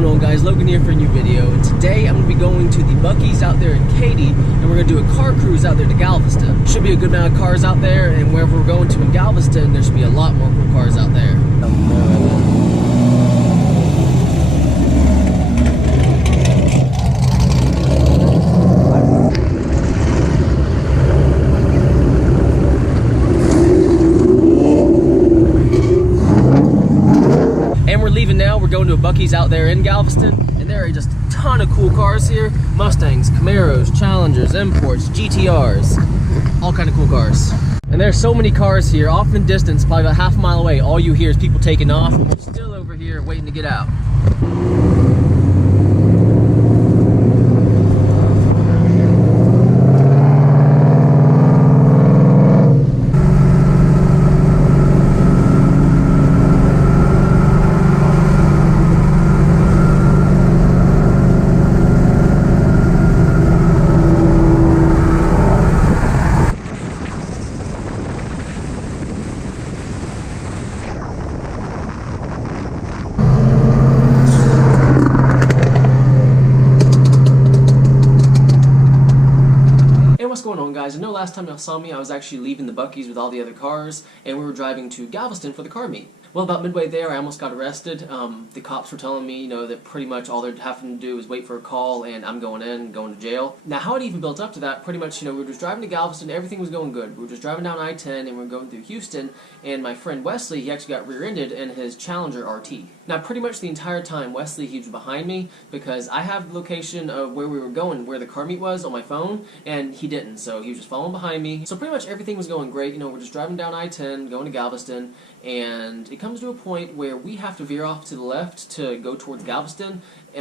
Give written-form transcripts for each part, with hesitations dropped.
going on, guys? Logan here for a new video, and today I'm going to be going to the Buc-ee's out there in Katy, and we're going to do a car cruise out there to Galveston. Should be a good amount of cars out there, and wherever we're going to in Galveston, there should be a lot more cool cars out there. Leaving now. We're going to a Buc-ee's out there in Galveston, and there are just a ton of cool cars here. Mustangs, Camaros, Challengers, Imports, GTRs, all kind of cool cars. And there's so many cars here. Off in the distance, probably about half a mile away, all you hear is people taking off, and we're still over here waiting to get out. What's going on, guys? I know last time y'all saw me I was actually leaving the Buc-ee's with all the other cars, and we were driving to Galveston for the car meet. Well, about midway there I almost got arrested. The cops were telling me, that pretty much all they're having to do is wait for a call and I'm going to jail. Now how it even built up to that, pretty much, we were just driving to Galveston, everything was going good. We were just driving down I-10 and we were going through Houston, and my friend Wesley, he actually got rear-ended in his Challenger RT. Now pretty much the entire time Wesley, he was behind me because I have the location of where we were going, where the car meet was on my phone, and he didn't, so he was just following behind me. So pretty much everything was going great. We're just driving down I-10, going to Galveston, and it comes to a point where we have to veer off to the left to go towards Galveston. We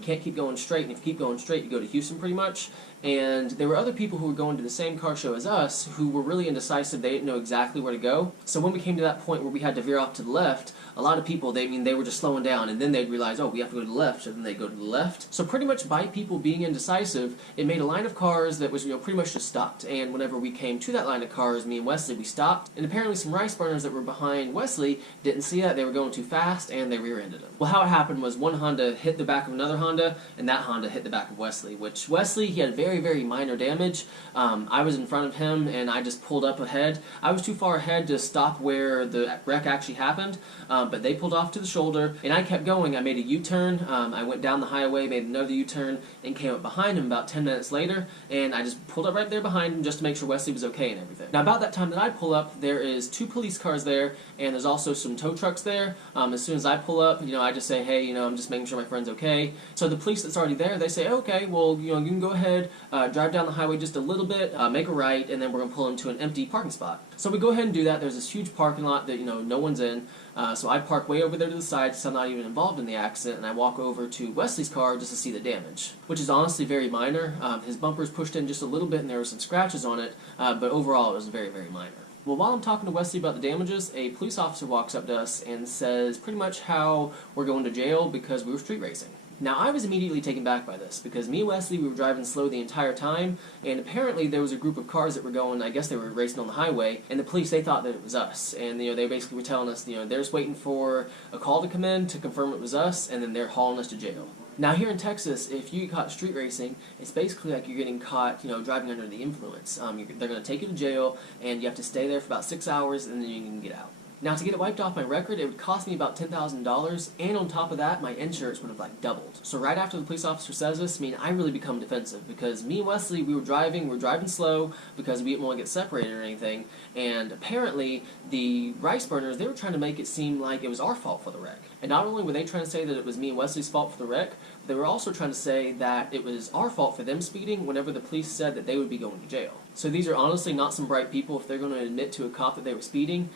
can't keep going straight, and if you keep going straight, you go to Houston pretty much. And there were other people who were going to the same car show as us who were really indecisive. They didn't know exactly where to go. So when we came to that point where we had to veer off to the left, a lot of people, they were just slowing down, and then they'd realize, oh, we have to go to the left, so then they'd go to the left. So pretty much by people being indecisive, it made a line of cars that was, pretty much just stopped. And whenever we came to that line of cars, me and Wesley, we stopped. And apparently some rice burners that were behind Wesley didn't see that. They were going too fast, and they rear-ended him. Well, how it happened was one Honda hit the back of another Honda, and that Honda hit the back of Wesley, which Wesley, he had very, very minor damage. I was in front of him, and I just pulled up ahead. I was too far ahead to stop where the wreck actually happened, but they pulled off to the shoulder, and I kept going. I made a U-turn. I went down the highway, made another U-turn, and came up behind him about 10 minutes later, and I just pulled up right there behind him just to make sure Wesley was okay and everything. Now, about that time that I pull up, there is 2 police cars there, and there's also some tow trucks there. As soon as I pull up, I just say, hey, I'm just making sure my friend's okay. So the police that's already there, they say, okay, well, you can go ahead, drive down the highway just a little bit, make a right, and then we're going to pull into an empty parking spot. So we go ahead and do that. There's this huge parking lot that, no one's in. So I park way over there to the side since I'm not even involved in the accident, and I walk over to Wesley's car just to see the damage, which is honestly very minor. His bumper's pushed in just a little bit, and there were some scratches on it, but overall it was very, very minor. Well, while I'm talking to Wesley about the damages, a police officer walks up to us and says pretty much how we're going to jail because we were street racing. Now, I was immediately taken back by this, because me and Wesley, we were driving slow the entire time, and apparently there was a group of cars that were going, I guess they were racing on the highway, and the police, they thought that it was us. And, they basically were telling us, they're just waiting for a call to come in to confirm it was us, and then they're hauling us to jail. Now, here in Texas, if you get caught street racing, it's basically like you're getting caught, driving under the influence. They're going to take you to jail, and you have to stay there for about 6 hours, and then you can get out. Now, to get it wiped off my record, it would cost me about $10,000, and on top of that, my insurance would have doubled. So right after the police officer says this, I really become defensive, because me and Wesley, we were driving slow because we didn't want to get separated or anything, and apparently the rice burners, they were trying to make it seem like it was our fault for the wreck. And not only were they trying to say that it was me and Wesley's fault for the wreck, but they were also trying to say that it was our fault for them speeding whenever the police said that they would be going to jail. So these are honestly not some bright people if they're going to admit to a cop that they were speeding,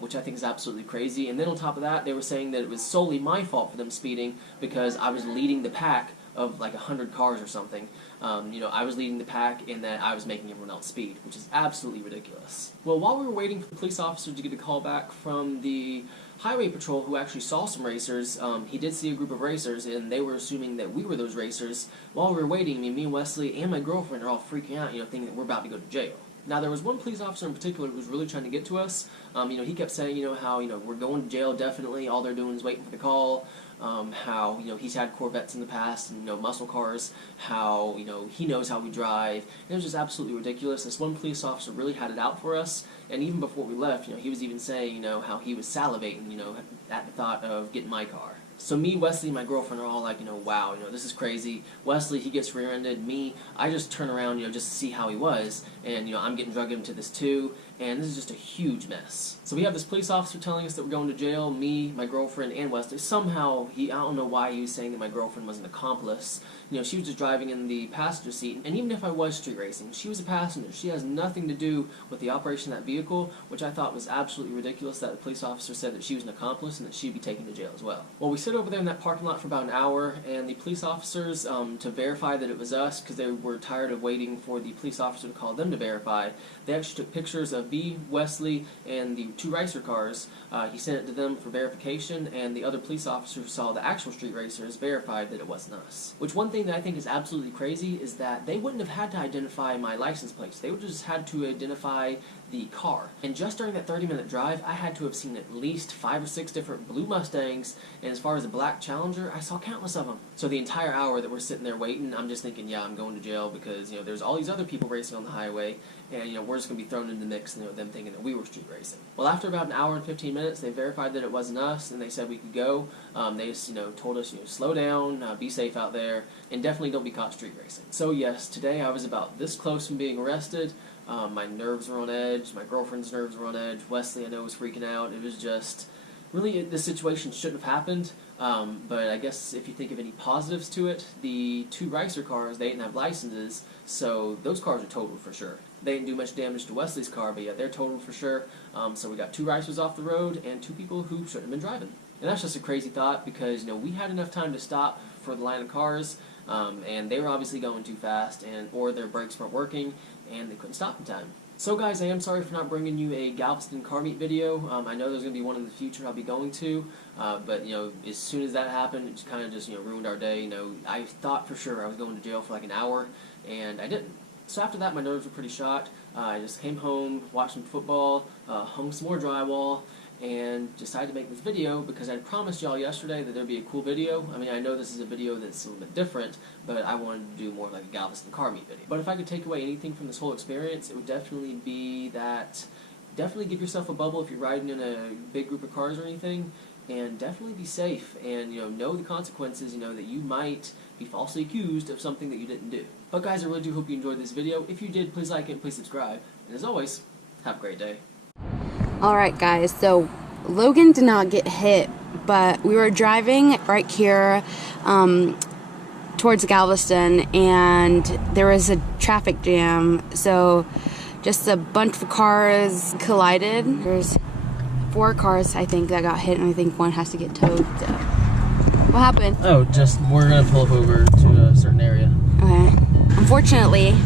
which I think is absolutely crazy. And then on top of that, they were saying that it was solely my fault for them speeding because I was leading the pack of 100 cars or something. I was leading the pack in that I was making everyone else speed, which is absolutely ridiculous. Well, while we were waiting for the police officer to get a call back from the highway patrol who actually saw some racers, he did see a group of racers, and they were assuming that we were those racers. While we were waiting, me and Wesley and my girlfriend are all freaking out, thinking that we're about to go to jail. Now, there was one police officer in particular who was really trying to get to us. He kept saying, how, we're going to jail definitely. All they're doing is waiting for the call. How, he's had Corvettes in the past and, muscle cars. How, he knows how we drive. And it was just absolutely ridiculous. This one police officer really had it out for us. And even before we left, he was even saying, how he was salivating, at the thought of getting my car. So me, Wesley, and my girlfriend are all like, wow, this is crazy. Wesley, he gets rear-ended. Me, I just turn around, just to see how he was. And, I'm getting drugged into this too. And this is just a huge mess. So we have this police officer telling us that we're going to jail. Me, my girlfriend, and Wesley. Somehow, I don't know why he was saying that my girlfriend was an accomplice. She was just driving in the passenger seat. And even if I was street racing, she was a passenger. She has nothing to do with the operation of that vehicle, which I thought was absolutely ridiculous that the police officer said that she was an accomplice and that she'd be taken to jail as well. Well, we sit over there in that parking lot for about an hour, and the police officers, to verify that it was us, because they were tired of waiting for the police officer to call them to verify, they actually took pictures of me, Wesley, and the 2 racer cars. He sent it to them for verification, and the other police officer who saw the actual street racers verified that it wasn't us. Which, one thing that I think is absolutely crazy is that they wouldn't have had to identify my license plates. They would have just had to identify the car. And just during that 30-minute drive, I had to have seen at least 5 or 6 different blue Mustangs, and as far as a black Challenger, I saw countless of them. So the entire hour that we're sitting there waiting, I'm just thinking, yeah, I'm going to jail because, there's all these other people racing on the highway, and, we're just going to be thrown into the mix, them thinking that we were street racing. Well, after about an hour and 15 minutes, they verified that it wasn't us, and they said we could go. They just, told us, slow down, be safe out there, and definitely don't be caught street racing. So yes, today I was about this close from being arrested. My nerves were on edge. My girlfriend's nerves were on edge. Wesley, I know, was freaking out. It was just, really, this situation shouldn't have happened. But I guess if you think of any positives to it, the 2 racer cars, they didn't have licenses, so those cars are totaled for sure. They didn't do much damage to Wesley's car, but yeah, they're totaled for sure. So we got 2 racers off the road and 2 people who shouldn't have been driving. And that's just a crazy thought because, we had enough time to stop for the line of cars, and they were obviously going too fast, or their brakes weren't working, and they couldn't stop in time. So guys, I am sorry for not bringing you a Galveston car meet video. I know there's going to be one in the future I'll be going to, but as soon as that happened, it just kind of ruined our day. I thought for sure I was going to jail for like an hour, and I didn't. So after that, my nerves were pretty shot. I just came home, watched some football, hung some more drywall, and decided to make this video because I promised y'all yesterday that there'd be a cool video. I mean, I know this is a video that's a little bit different, but I wanted to do more like a Galveston car meet video. But if I could take away anything from this whole experience, it would definitely be that definitely give yourself a bubble if you're riding in a big group of cars or anything, and definitely be safe and know the consequences, that you might be falsely accused of something that you didn't do. But guys, I really do hope you enjoyed this video. If you did, please like it and please subscribe. And as always, have a great day. Alright guys, so Logan did not get hit, but we were driving right here towards Galveston, and there was a traffic jam, so just a bunch of cars collided. There's 4 cars, I think, that got hit, and I think 1 has to get towed. So. What happened? Oh, just we're going to pull up over to a certain area. Okay. Unfortunately,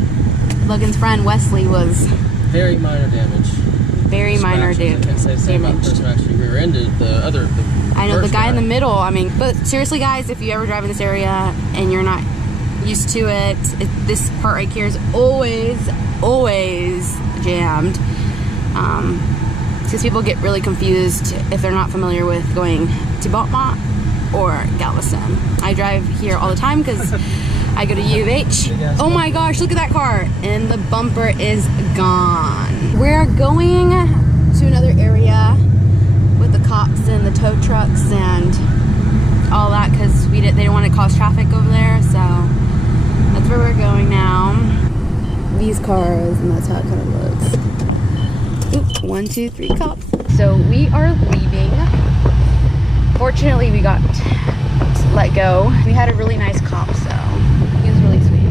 Logan's friend Wesley was... Very minor damage. Very minor damage. I can't say the same about the person who actually rear-ended the I know, the guy in the middle. I mean, but seriously guys, if you ever drive in this area and you're not used to it, this part right here is always jammed. Because people get really confused if they're not familiar with going to Belmont or Galveston. I drive here all the time because I go to U of H. Oh my gosh, look at that car. And the bumper is gone. We're going to another area with the cops and the tow trucks and all that because they didn't want to cause traffic over there. So that's where we're going now. These cars, and that's how it kind of looks. Oops, 1, 2, 3 cops. So we are leaving. Fortunately, we got let go. We had a really nice cop, so he was really sweet.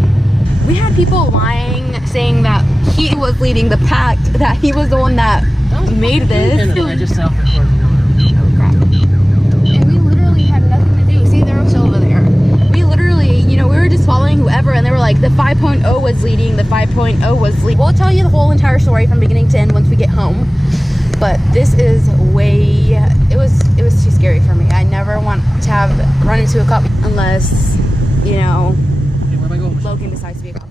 We had people lying, saying that he was leading the pack, that he was the one that made this. I just self-recorded. Oh crap. And we literally had nothing to do. See, they're still over there. We literally, we were just following whoever, and they were like, the 5.0 was leading, the 5.0 was leading. We'll tell you the whole entire story from beginning to end once we get home. But this is it was too scary for me. I never want to run into a cop unless, Logan decides to be a cop.